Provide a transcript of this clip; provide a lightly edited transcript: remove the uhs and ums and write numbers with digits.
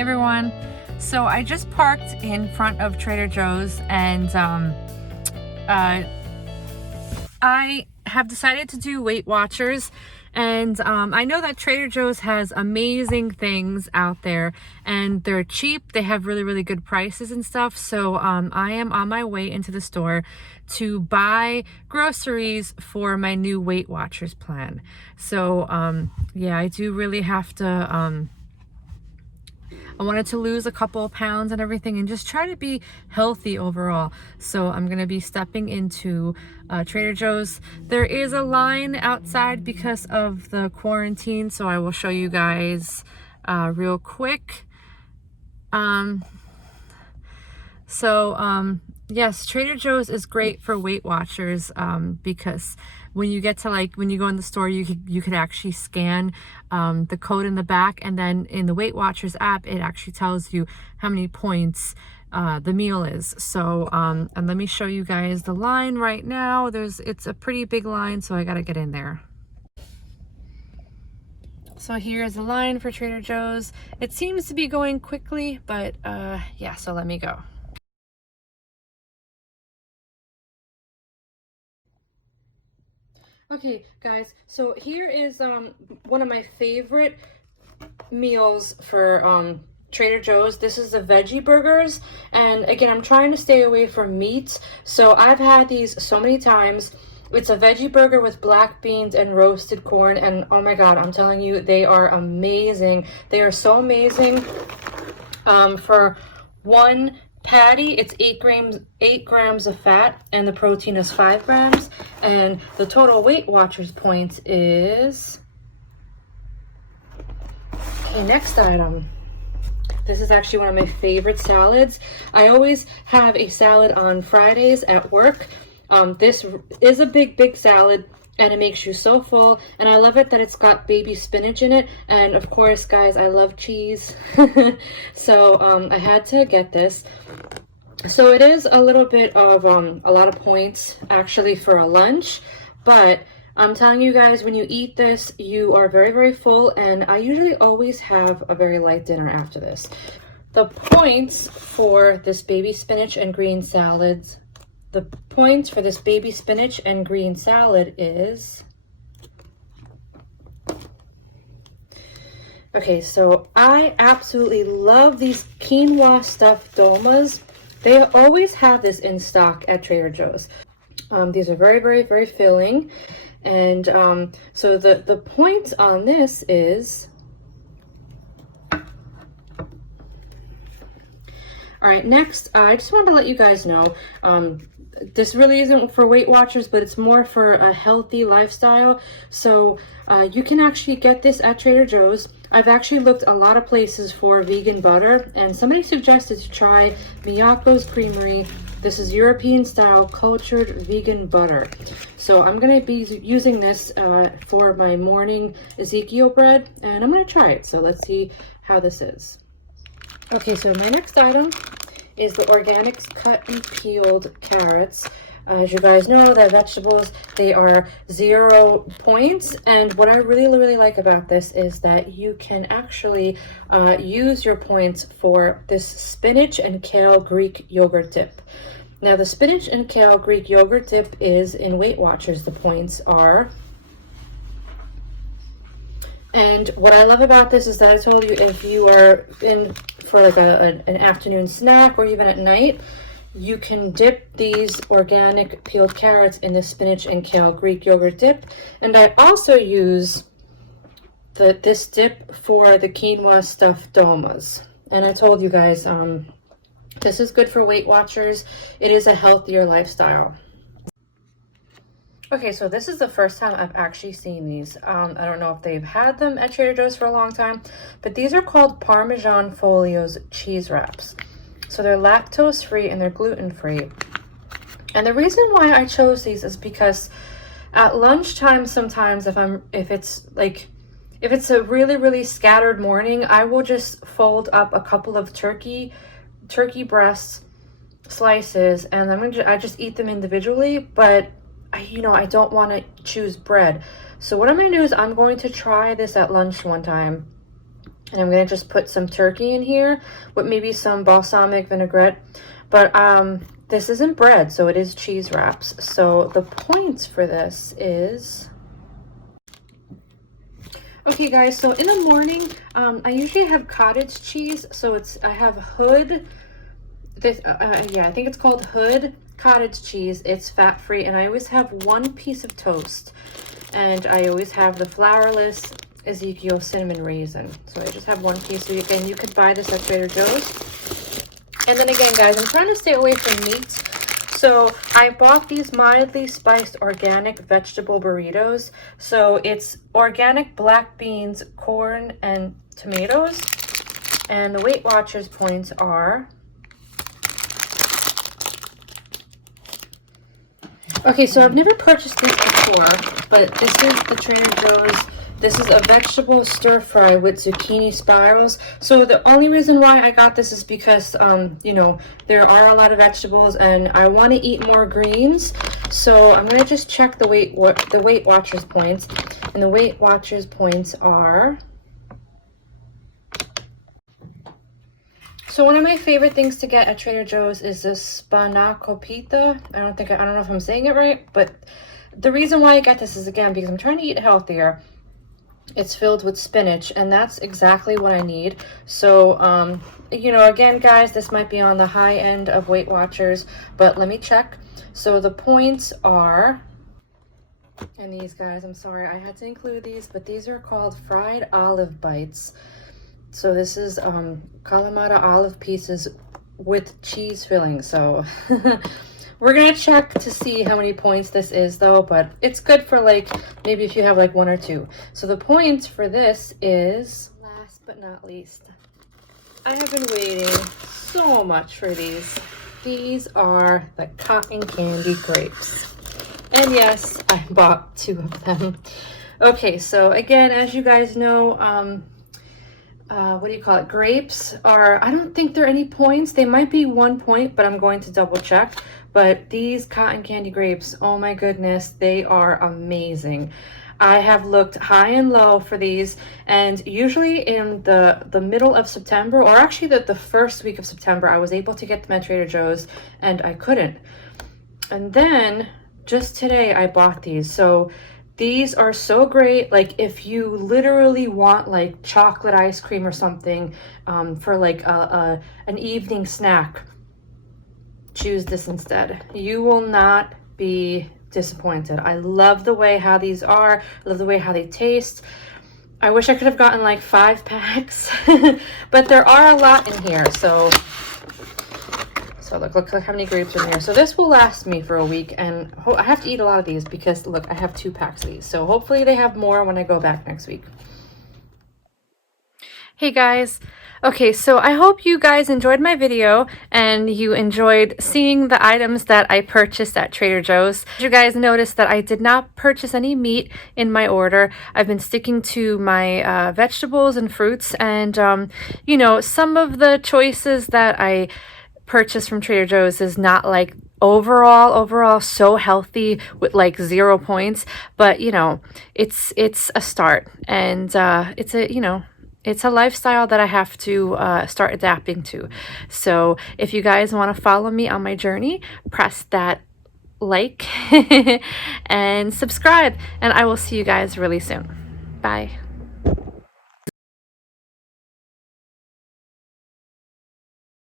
everyone. So I just parked in front of Trader Joe's and I have decided to do Weight Watchers, and I know that Trader Joe's has amazing things out there and they're cheap. They have really good prices and stuff. So I am on my way into the store to buy groceries for my new Weight Watchers plan. So yeah, I do really have to I wanted to lose a couple of pounds and everything and just try to be healthy overall. So I'm going to be stepping into Trader Joe's. There is a line outside because of the quarantine, so I will show you guys real quick. Yes, Trader Joe's is great for Weight Watchers because when you get to when you go in the store, you could actually scan the code in the back, and then in the Weight Watchers app, it actually tells you how many points the meal is. So, and let me show you guys the line right now. It's a pretty big line, so I gotta get in there. So here's the line for Trader Joe's. It seems to be going quickly, but yeah, so let me go. Okay guys, so here is one of my favorite meals for Trader Joe's. This is the veggie burgers, and again, I'm trying to stay away from meat, so I've had these so many times. It's a veggie burger with black beans and roasted corn, and oh my god, I'm telling you, they are amazing. They are so amazing. For one patty, it's 8 grams of fat, and the protein is 5 grams, and the total Weight Watchers points is... Okay, next item. This is actually one of my favorite salads. I always have a salad on Fridays at work. This is a big salad, and it makes you so full, and I love it that it's got baby spinach in it, and of course guys, I love cheese. So I had to get this. So it is a little bit of a lot of points actually for a lunch, but I'm telling you guys, when you eat this, you are very full, and I usually always have a very light dinner after this. The points for this baby spinach and green salads, the points for this baby spinach and green salad is... Okay, so I absolutely love these quinoa stuffed domas. They always have this in stock at Trader Joe's. These are very filling. And so the point on this is... All right, next, I just wanted to let you guys know, this really isn't for Weight Watchers, but it's more for a healthy lifestyle. So you can actually get this at Trader Joe's. I've actually looked a lot of places for vegan butter, and somebody suggested to try Miyako's Creamery. This is European style cultured vegan butter. So I'm going to be using this for my morning Ezekiel bread, and I'm going to try it. So let's see how this is. Okay, so my next item is the Organics cut and peeled carrots. As you guys know, the vegetables, they are 0 points, and what I really like about this is that you can actually use your points for this spinach and kale Greek yogurt dip. Now the spinach and kale Greek yogurt dip is in Weight Watchers. The points are... And what I love about this is that I told you, if you are in for like an afternoon snack or even at night, you can dip these organic peeled carrots in the spinach and kale Greek yogurt dip. And I also use this dip for the quinoa stuffed domas. And I told you guys, this is good for Weight Watchers. It is a healthier lifestyle. Okay, so this is the first time I've actually seen these. I don't know if they've had them at Trader Joe's for a long time, but these are called Parmesan Folios cheese wraps. So they're lactose free and they're gluten free. And the reason why I chose these is because at lunchtime sometimes, if it's a really scattered morning, I will just fold up a couple of turkey breast slices, and I just eat them individually, but I don't want to choose bread. So what I'm going to do is I'm going to try this at lunch one time. And I'm gonna just put some turkey in here with maybe some balsamic vinaigrette. But this isn't bread, so it is cheese wraps. So the points for this is... Okay guys, so in the morning, I usually have cottage cheese. So I have Hood, this, yeah, I think it's called Hood cottage cheese. It's fat-free, and I always have one piece of toast. And I always have the flourless Ezekiel cinnamon raisin. So I just have one piece. So again, you could buy this at Trader Joe's. And then again, guys, I'm trying to stay away from meat. So I bought these mildly spiced organic vegetable burritos. So it's organic black beans, corn, and tomatoes. And the Weight Watchers points are... Okay, so I've never purchased this before, but this is the Trader Joe's. This is a vegetable stir fry with zucchini spirals. So the only reason why I got this is because, you know, there are a lot of vegetables and I want to eat more greens. So I'm going to just check the Weight Watchers points. And the Weight Watchers points are... So one of my favorite things to get at Trader Joe's is this spanakopita. I don't know if I'm saying it right, but the reason why I got this is, again, because I'm trying to eat healthier. It's filled with spinach, and that's exactly what I need. So, you know, again, guys, this might be on the high end of Weight Watchers, but let me check. So the points are, and these guys, I'm sorry, I had to include these, but these are called fried olive bites. So this is Kalamata olive pieces with cheese filling. So we're gonna check to see how many points this is though, but it's good for like maybe if you have like one or two. So the points for this is, last but not least, I have been waiting so much for these. These are the cotton candy grapes. And yes, I bought 2 of them. Okay, so again, as you guys know, what do you call it? Grapes are, I don't think there are any points. They might be 1 point, but I'm going to double check. But these cotton candy grapes, oh my goodness, they are amazing. I have looked high and low for these, and usually in the middle of September, or actually the first week of September, I was able to get them at Trader Joe's, and I couldn't. And then just today I bought these. So these are so great, like if you literally want like chocolate ice cream or something for like an evening snack, choose this instead. You will not be disappointed. I love the way how these are. I love the way how they taste. I wish I could have gotten like 5 packs, but there are a lot in here. So look how many grapes are in here. So this will last me for a week, and I have to eat a lot of these because look, I have 2 packs of these. So hopefully they have more when I go back next week. Hey guys. Okay, so I hope you guys enjoyed my video and you enjoyed seeing the items that I purchased at Trader Joe's. You guys noticed that I did not purchase any meat in my order. I've been sticking to my vegetables and fruits, and you know, some of the choices that I purchase from Trader Joe's is not like overall so healthy with like 0 points, but you know, it's a start, and it's a, you know, it's a lifestyle that I have to start adapting to. So if you guys want to follow me on my journey, press that like and subscribe, and I will see you guys really soon. Bye.